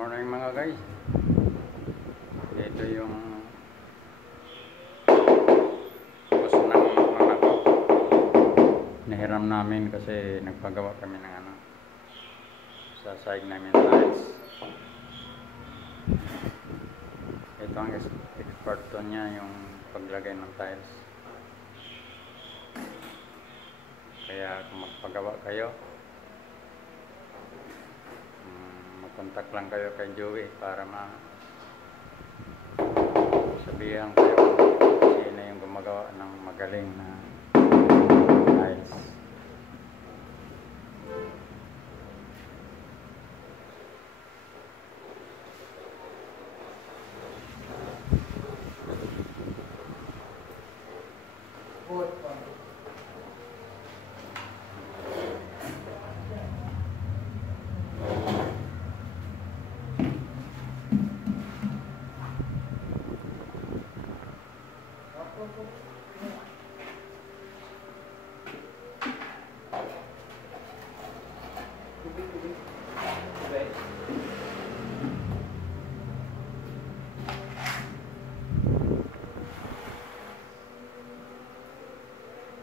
morning mga guys. Ito yung bus ng anak ko. Nahiram namin kasi nagpagawa kami ng sa side namin tiles. Ito ang experto niya, yung paglagay ng tiles. Kaya kung magpagawa kayo, kontak lang kayo kay Joey para sabihan kayo kung sino yung gumagawa ng magaling na tiles.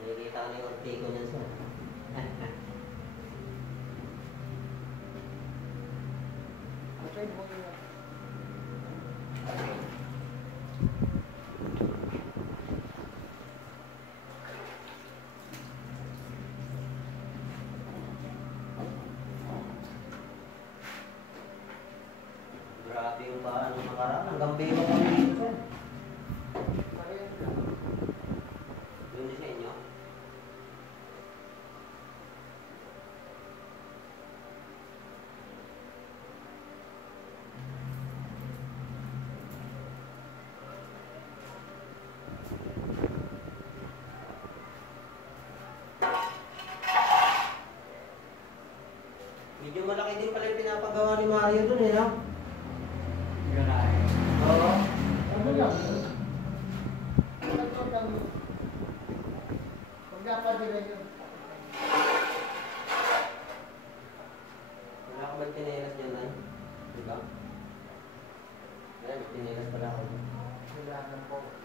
Nakikita ko na yung ortiko niya sir. Grabe yung bahan ng makaraan. Hanggang biro kami dito sir. Yun sa inyo. Medyo malaki din pala yung pinapagawa ni Mario dun eh, no? Yun na eh. Oo. Ano lang? Ito lang. Huwag napadira yun. Wala ka ba't tinelas dyan, Nay? Diba? Ayan, tinelas pala ako. Wala na po.